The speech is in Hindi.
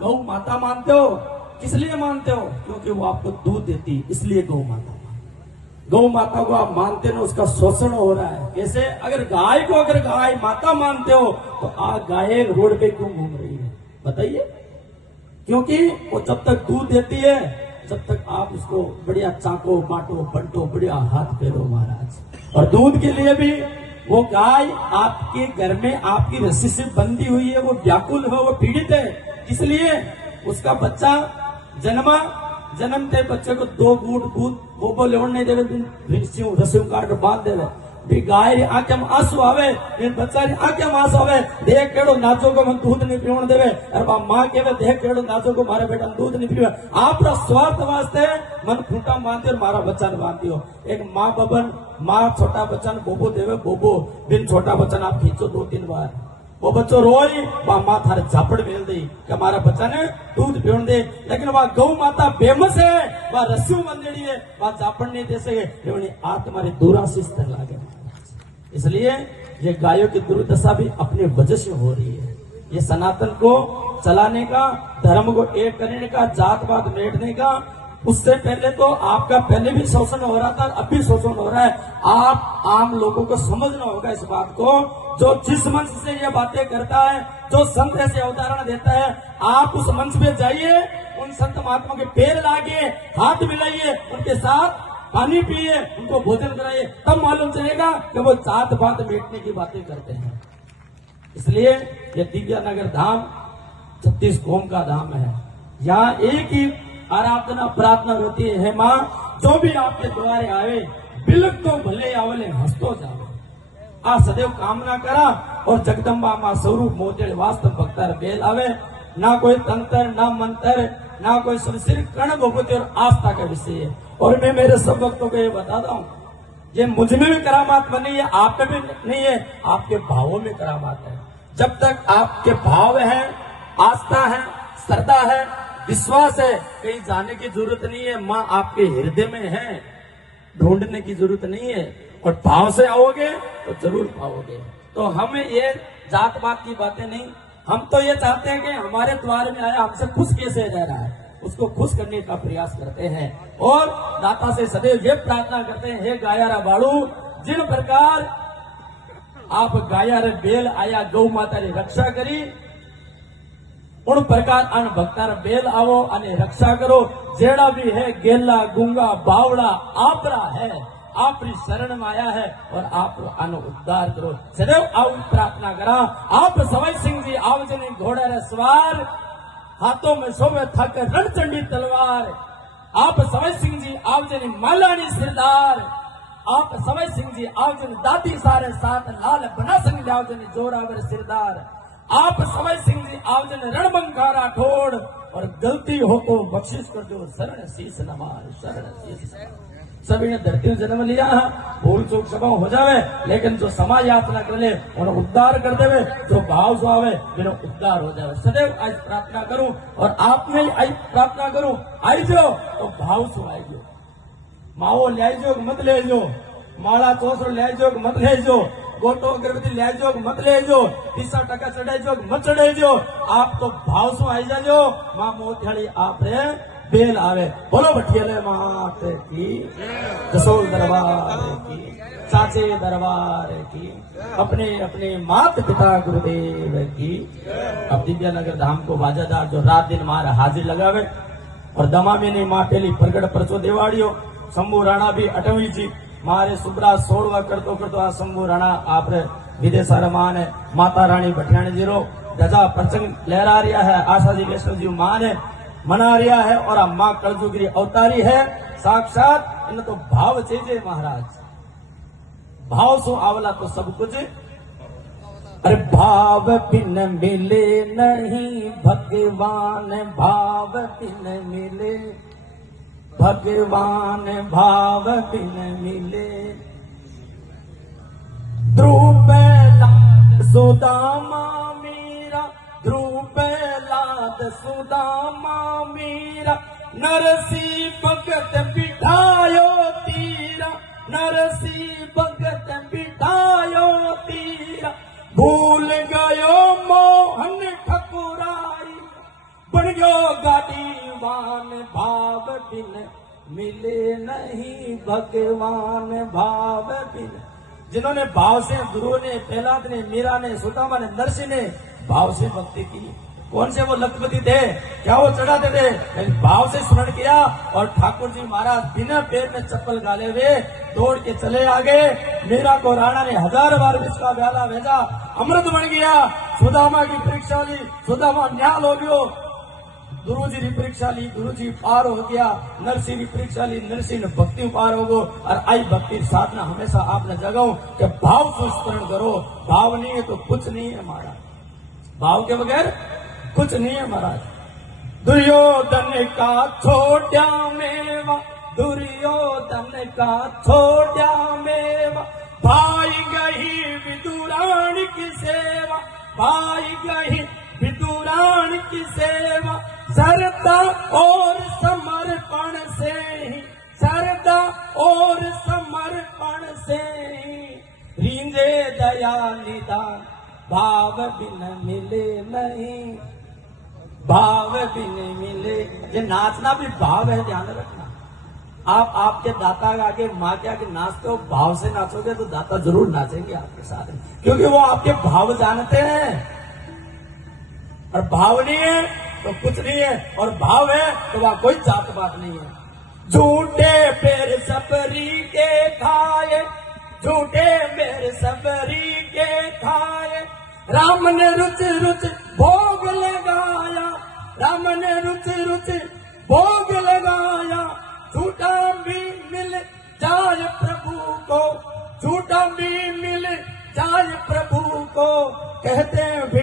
गौ माता मानते हो, किस लिए मानते हो? क्योंकि वो आपको दूध देती, इसलिए गौ माता। गौ माता को आप मानते ना, उसका शोषण हो रहा है। कैसे? अगर गाय को अगर गाय माता मानते हो तो आज गाय रोड पे क्यों घूम रही है बताइए? क्योंकि वो जब तक दूध देती है, जब तक आप उसको बढ़िया चाको बांटो बंटो, बढ़िया हाथ फेरो महाराज। और दूध के लिए भी वो गाय आपके घर में आपकी रस्सी से बंधी हुई है, वो व्याकुल है, वो पीड़ित है। इसलिए उसका बच्चा जन्मते बच्चे को 2 घूंट दूध वो लेवन नहीं देवे, रस्सी काट बांध देवे। भी गाय री आंखें में आंसू आवे, बच्चा री आंखें में आंसू आवे, देख केड़ो नाचो को मन दूध नहीं पीवन देवे। अरे बा मां कहवे देख केड़ो नाचो को मारे बेटा दूध नहीं पीवे। आप स्वार्थ वास्ते मन खूंटा बांधे और मारा बच्चा ने बांध दियो। एक माँ बबन माँ छोटा बच्चा ने बोबो देवे, बोबो बिन छोटा बच्चा आप खींचो 2-3 बार, वो बच्चों रोई, वह माँ थारे झापड़ मेल दी कि हमारा बच्चा ने दूध पीवन दे। लेकिन वह गौ माता बेमस है, वह रस्सी बंधेड़ी है, वह झापड़ नहीं दे सके। आज तुम्हारी दुराशीष लागे। इसलिए ये गायों की दुर्दशा भी अपनी वजह से हो रही है। ये सनातन को चलाने का, धर्म को एक करने का, जात पात मेटने का, उससे पहले तो आपका पहले भी शोषण हो रहा था, अब भी शोषण हो रहा है। आप आम लोगों को समझना होगा इस बात को। जो जिस मंच से ये बातें करता है, जो संत ऐसे अवधारणा देता है, आप उस मंच पे जाइए, उन संत महात्मा के पैर लागिए, हाथ मिलाइए, उनके साथ पानी पिए, उनको भोजन कराइए, तब मालूम चलेगा कि वो जात पात मेटने की बातें करते हैं। इसलिए ये दिव्यानगर धाम 36 कौम का धाम है। यहाँ एक ही आराधना प्रार्थना होती है, माँ जो भी आपके द्वारे आवे बिलक तो भले आवले हंसतो जावे। आ सदैव कामना करा और जगदम्बा माँ स्वरूप मोतेड़ वास्तव भक्तर बेल आवे। ना कोई तंत्र, ना मंत्र, ना कोई सिर्फ कर्ण भगवती और आस्था का विषय है। और मैं मेरे सब भक्तों को ये बताता हूँ, ये मुझ में भी करामात बनी है, आप में भी नहीं है, आपके भावों में करामात है। जब तक आपके भाव है, आस्था है, श्रद्धा है, विश्वास है, कहीं जाने की जरूरत नहीं है। माँ आपके हृदय में है, ढूंढने की जरूरत नहीं है। और भाव से आओगे तो जरूर पाओगे। तो हमें ये जात पात की बातें नहीं, हम तो ये चाहते हैं कि हमारे द्वार में आया हमसे खुश कैसे रह रहा है, उसको खुश करने का प्रयास करते हैं। और दाता से सदैव ये प्रार्थना करते हैं, हे गायारा बाड़ू, जिन प्रकार आप गायारे बेल आया गौ माता री रक्षा करी, उन प्रकार अन भक्तार बेल आवो अने रक्षा करो। जेड़ा भी है गेला गुंगा बावड़ा आपरा है, आपरी शरण में आया है और आप अन उद्धार करो। सदैव आओ प्रार्थना करा। आप सवाई सिंह जी आवजनी घोड़ा रे सवार, हाथों में शोभे थक रणचंडी तलवार। आप सवाई सिंह जी आवजनी मालानी सिरदार, आप सवाई सिंह जी आवजनी दादी सारे साथ लाल बना संग आवजनी जोरावर सिरदार। आप सवाई सिंह जी आवजन रणबंकारा ठोड़, और गलती हो तो बख्शिश कर दो, शरण शीश नवार, शरण शीश। सभी ने धरती में जन्म लिया है, भूल चूक सब हो जावे, लेकिन जो समाज यातना कर ले उन्हें उद्धार कर देवे, जो भाव से आवे उन्हें उद्धार हो जावे। सदैव आज प्रार्थना करूं और आप में आज प्रार्थना करूं, आई जाओ तो भाव से आई जाओ। माओ ले जो मत ले जो, माला चौसर ले जो मत ले जो, गोटो अगरबत्ती ले जो मत ले जो, 30 टका चढ़ाई जो मत चढ़ाई जो। आप तो भाव से आई जाओ। माँ मोतियाड़ी आप रे बेल आवे। बोलो भटियाले मात की, जसोल दरबार की, चाचे दरबार की, अपने अपने माता पिता गुरुदेव की। अब दिव्यानगर धाम को बाजादार जो रात दिन मारे हाजिर लगावे और दमा में ने माँ पेली प्रगट परचो देवाड़ियो। शंभू राणा भी अटवी जी मारे सुबरा 16 करतो करतो आ शंभू राणा आप विदेश रमान है। माता रानी भटियाणी जीरो ध्वजा प्रचंड लहरा रिया है, आशा जी वैष्णव जी मान है मना रिया है, और माँ कलजुगिरी अवतारी है साक्षात। इन तो भाव चाहिए महाराज, भाव सो आवला तो सब कुछ। अरे भाव बिन मिले नहीं भगवान, भाव बिन मिले भगवान, भाव बिन मिले। ध्रुव लाद सुदामा मीरा, ध्रुव लाद सुदामा मीरा, नरसी भगत बिठायो तीरा, नरसी भगत बिठायो तीरा। भूल गयो मोहन ठकुराई, बन गयो गाड़ीवान भाव बिन मिले नहीं भगवान भाव बिन। जिन्होंने भाव से, गुरु ने, प्रहलाद ने, मीरा ने, सुदामा ने, नरसिंह ने भाव से भक्ति की। कौन से वो लखपति थे? क्या वो चढ़ाते थे? भाव से स्मरण किया और ठाकुर जी महाराज बिना पैर में चप्पल गाले हुए दौड़ के चले आगे। मीरा को राणा ने 1000 बार इसका प्याला भेजा, अमृत बन गया। सुदामा की परीक्षा ली, सुदामा न्याल हो गयो। गुरु जी की परीक्षा ली, गुरु जी पार हो गया। नरसिंह की परीक्षा ली, नरसिंह ने भक्ति पार हो गो। और आई भक्ति साधना हमेशा आपने जगाऊं कि भाव से स्मरण करो। भाव नहीं है तो कुछ नहीं है महाराज, भाव के बगैर कुछ नहीं है महाराज। दुर्योधन का छोड़ा मेवा, दुर्योधन का छोड़ा मेवा, भाई गई विदुरानी की सेवा, भाई गई विदुरानी की सेवा। श्रद्धा और समर्पण से ही, श्रद्धा और समर्पण से ही रींजे दया निदान, भाव बिन मिले नहीं, भाव बिन मिले। ये नाचना भी भाव है, ध्यान रखना। आप आपके दाता के आगे, माँ के आगे नाचते हो, भाव से नाचोगे तो दाता जरूर नाचेंगे आपके साथ, क्योंकि वो आपके भाव जानते हैं। और भाव नहीं है तो कुछ नहीं है, और भाव है तो वहां कोई जात बात नहीं है। झूठे पैर सबरी के खाए, झूठे पैर सबरी के खाए, राम ने रुच रुच भोग लगाया, राम ने रुच रुच भोग लगाया। झूठा भी मिल जाए प्रभु को, झूठा भी मिल जाए प्रभु को, कहते हैं